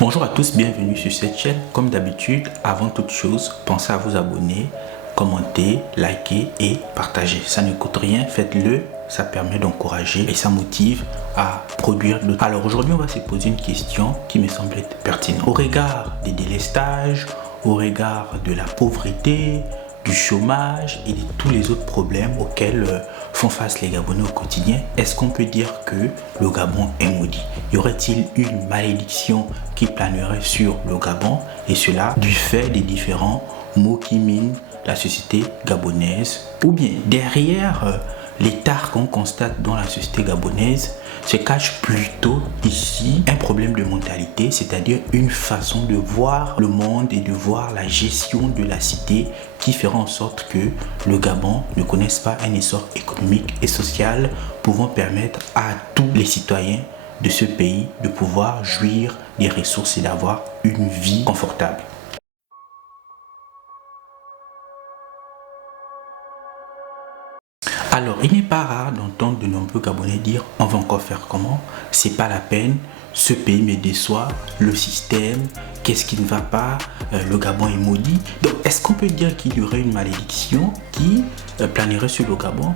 Bonjour à tous, bienvenue sur cette chaîne. Comme d'habitude, avant toute chose, pensez à vous abonner, commenter, liker et partager. Ça ne coûte rien, faites-le, ça permet d'encourager et ça motive à produire d'autres. Alors aujourd'hui, on va se poser une question qui me semble être pertinente. Au regard des délestages, au regard de la pauvreté, du chômage et de tous les autres problèmes auxquels font face les Gabonais au quotidien, est-ce qu'on peut dire que le Gabon est maudit? Y aurait-il une malédiction qui planerait sur le Gabon, et cela du fait des différents maux qui minent la société gabonaise? Ou bien derrière l'état qu'on constate dans la société gabonaise se cache plutôt ici un problème de mentalité, c'est-à-dire une façon de voir le monde et de voir la gestion de la cité qui fera en sorte que le Gabon ne connaisse pas un essor économique et social pouvant permettre à tous les citoyens de ce pays de pouvoir jouir des ressources et d'avoir une vie confortable. Alors, il n'est pas rare d'entendre de nombreux Gabonais dire « on va encore faire comment? C'est pas la peine, ce pays me déçoit, le système, qu'est-ce qui ne va pas, le Gabon est maudit ». Donc, est-ce qu'on peut dire qu'il y aurait une malédiction qui planerait sur le Gabon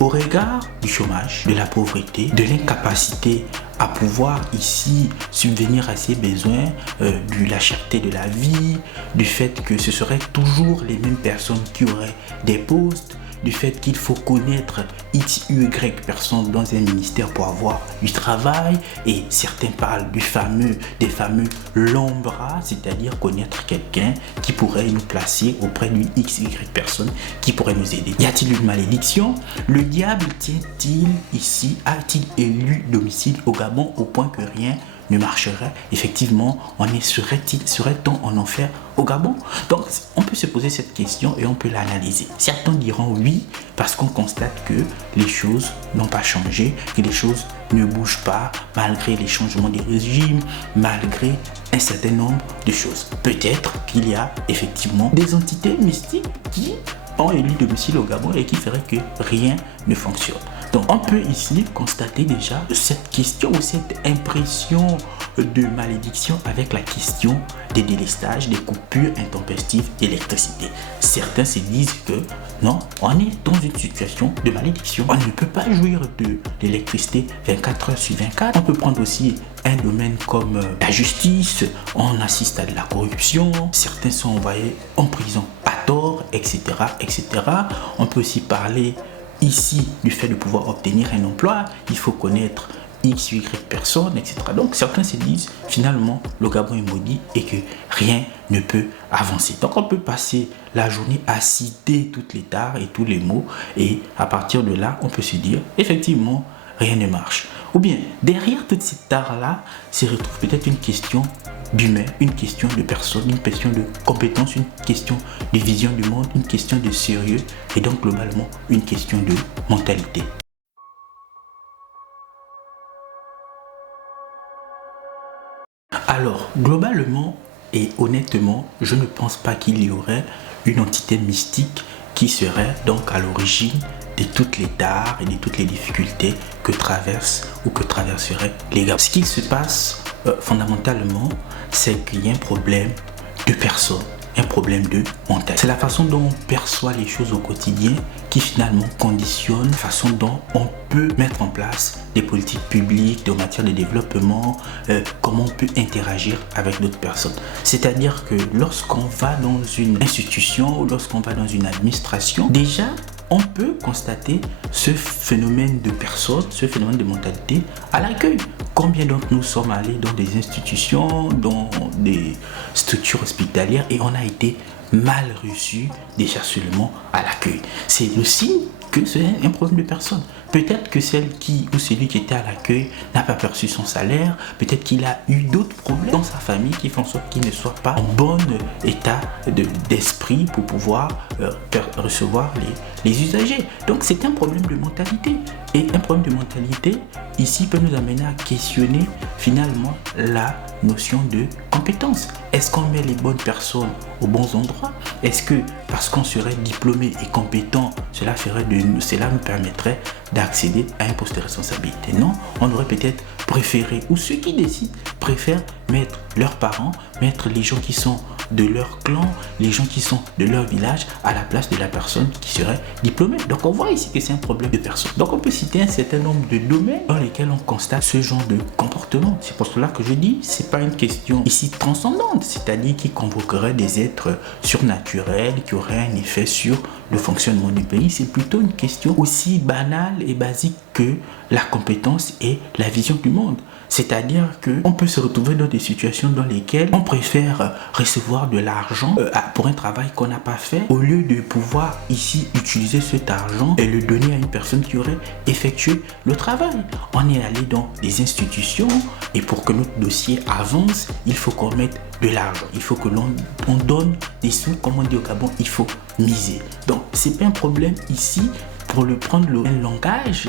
au regard du chômage, de la pauvreté, de l'incapacité à pouvoir ici subvenir à ses besoins, de la cherté de la vie, du fait que ce seraient toujours les mêmes personnes qui auraient des postes, du fait qu'il faut connaître X, Y personnes dans un ministère pour avoir du travail, et certains parlent des fameux longs bras, c'est-à-dire connaître quelqu'un qui pourrait nous placer auprès d'une X, Y personne qui pourrait nous aider. Y a-t-il une malédiction? Le diable tient-il ici, a-t-il élu domicile au Gabon au point que rien ne marcherait? Effectivement, serait-on en enfer au Gabon? Donc, on peut se poser cette question et on peut l'analyser. Certains diront oui, parce qu'on constate que les choses n'ont pas changé, que les choses ne bougent pas, malgré les changements des régimes, malgré un certain nombre de choses. Peut-être qu'il y a effectivement des entités mystiques qui ont élu domicile au Gabon et qui feraient que rien ne fonctionne. Donc on peut ici constater déjà cette question ou cette impression de malédiction avec la question des délestages, des coupures intempestives d'électricité. Certains se disent que non, on est dans une situation de malédiction. On ne peut pas jouir de l'électricité 24 heures sur 24. On peut prendre aussi un domaine comme la justice, on assiste à de la corruption, certains sont envoyés en prison à tort, etc., etc. On peut aussi parler ici du fait de pouvoir obtenir un emploi, il faut connaître X, Y personnes, etc. Donc certains se disent finalement le Gabon est maudit et que rien ne peut avancer. Donc on peut passer la journée à citer toutes les tares et tous les mots, et à partir de là on peut se dire effectivement rien ne marche. Ou bien derrière toutes ces tares-là se retrouve peut-être une question d'humain, une question de personne, une question de compétence, une question de vision du monde, une question de sérieux et donc globalement une question de mentalité. Alors globalement et honnêtement, je ne pense pas qu'il y aurait une entité mystique qui serait donc à l'origine de toutes les tares et de toutes les difficultés que traversent ou que traverseraient les Gabonais. Ce qui se passe fondamentalement, c'est qu'il y a un problème de personne, un problème de mentalité. C'est la façon dont on perçoit les choses au quotidien qui finalement conditionne la façon dont on peut mettre en place des politiques publiques en matière de développement, comment on peut interagir avec d'autres personnes. C'est-à-dire que lorsqu'on va dans une institution ou lorsqu'on va dans une administration, déjà on peut constater ce phénomène de personnes, ce phénomène de mentalité à l'accueil. Combien d'entre nous sommes allés dans des institutions, dans des structures hospitalières et on a été mal reçu déjà seulement à l'accueil. C'est le signe que c'est un problème de personne. Peut-être que celle qui ou celui qui était à l'accueil n'a pas perçu son salaire, peut-être qu'il a eu d'autres problèmes dans sa famille qui font en sorte qu'il ne soit pas en bon état d'esprit pour pouvoir recevoir les usagers. Donc c'est un problème de mentalité. Et un problème de mentalité ici peut nous amener à questionner finalement la notion de compétence. Est-ce qu'on met les bonnes personnes aux bons endroits? Est-ce que parce qu'on serait diplômé et compétent, cela nous permettrait d'accéder à un poste de responsabilité. Non, on aurait peut-être préféré, ou ceux qui décident préfèrent mettre leurs parents, mettre les gens qui sont de leur clan, les gens qui sont de leur village à la place de la personne qui serait diplômée. Donc on voit ici que c'est un problème de personne. Donc on peut citer un certain nombre de domaines dans lesquels on constate ce genre de comportement. C'est pour cela que je dis, c'est pas une question ici transcendante, c'est-à-dire qui convoquerait des êtres surnaturels qui auraient un effet sur le fonctionnement du pays. C'est plutôt une question aussi banale et basique que la compétence et la vision du monde. C'est-à-dire qu'on peut se retrouver dans des situations dans lesquelles on préfère recevoir de l'argent pour un travail qu'on n'a pas fait, au lieu de pouvoir ici utiliser cet argent et le donner à une personne qui aurait effectué le travail. On est allé dans des institutions et pour que notre dossier avance, il faut qu'on mette de l'argent. Il faut que l'on donne des sous, comme on dit au Gabon, il faut miser. Donc, c'est pas un problème ici, pour le prendre un langage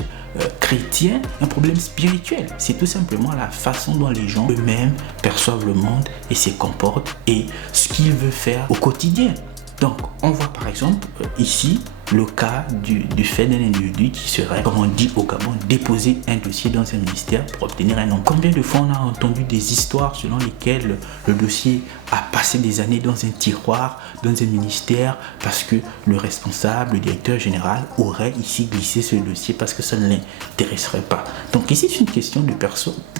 chrétien, un problème spirituel. C'est tout simplement la façon dont les gens eux-mêmes perçoivent le monde et se comportent et ce qu'ils veulent faire au quotidien. Donc, on voit par exemple ici le cas du fait d'un individu qui serait, comme on dit au Gabon, déposer un dossier dans un ministère pour obtenir un nom. Combien de fois on a entendu des histoires selon lesquelles le dossier a passé des années dans un tiroir, dans un ministère, parce que le responsable, le directeur général aurait ici glissé ce dossier parce que ça ne l'intéresserait pas. Donc ici, c'est une question de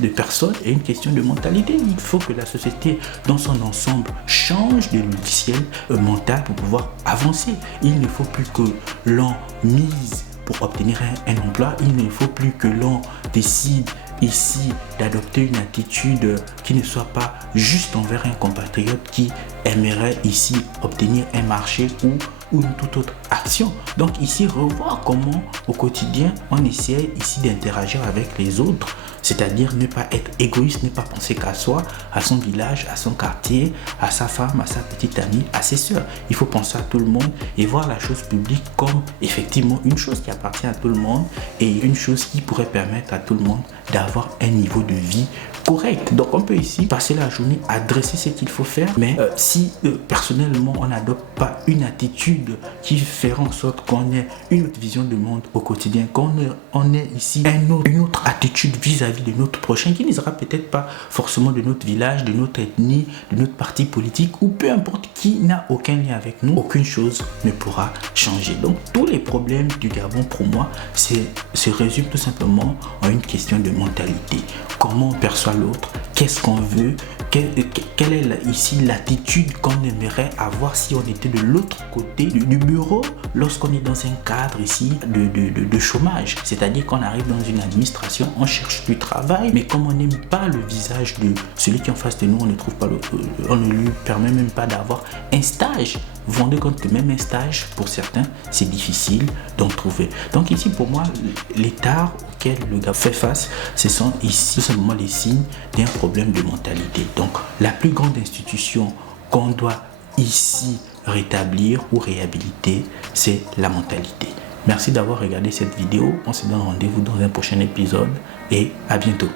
personne et une question de mentalité. Il faut que la société dans son ensemble change de logiciel mental pour pouvoir avancer. Il ne faut plus que l'on mise pour obtenir un emploi, il ne faut plus que l'on décide ici d'adopter une attitude qui ne soit pas juste envers un compatriote qui aimerait ici obtenir un marché ou une toute autre action. Donc ici, revoir comment au quotidien on essaie ici d'interagir avec les autres, c'est-à-dire ne pas être égoïste, ne pas penser qu'à soi, à son village, à son quartier, à sa femme, à sa petite amie, à ses soeurs. Il faut penser à tout le monde et voir la chose publique comme effectivement une chose qui appartient à tout le monde et une chose qui pourrait permettre à tout le monde d'avoir un niveau de vie correct. Donc on peut ici passer la journée à dresser ce qu'il faut faire, mais si personnellement on n'adopte pas une attitude qui fera en sorte qu'on ait une autre vision du monde au quotidien, qu'on ait ici une autre attitude vis-à-vis de notre prochain, qui ne sera peut-être pas forcément de notre village, de notre ethnie, de notre parti politique ou peu importe, qui n'a aucun lien avec nous, aucune chose ne pourra changer. Donc tous les problèmes du Gabon pour moi se résument tout simplement en une question de mentalité. Comment on perçoit l'autre, qu'est-ce qu'on veut, quelle est ici l'attitude qu'on aimerait avoir si on était de l'autre côté du bureau lorsqu'on est dans un cadre ici de chômage. C'est-à-dire qu'on arrive dans une administration, on cherche du travail, mais comme on n'aime pas le visage de celui qui est en face de nous, on ne lui permet même pas d'avoir un stage. Vous vous rendez compte que même un stage, pour certains, c'est difficile d'en trouver. Donc ici, pour moi, l'état auquel le gars fait face, ce sont ici tout simplement les signes d'un problème de mentalité. Donc, la plus grande institution qu'on doit ici rétablir ou réhabiliter, c'est la mentalité. Merci d'avoir regardé cette vidéo. On se donne rendez-vous dans un prochain épisode et à bientôt.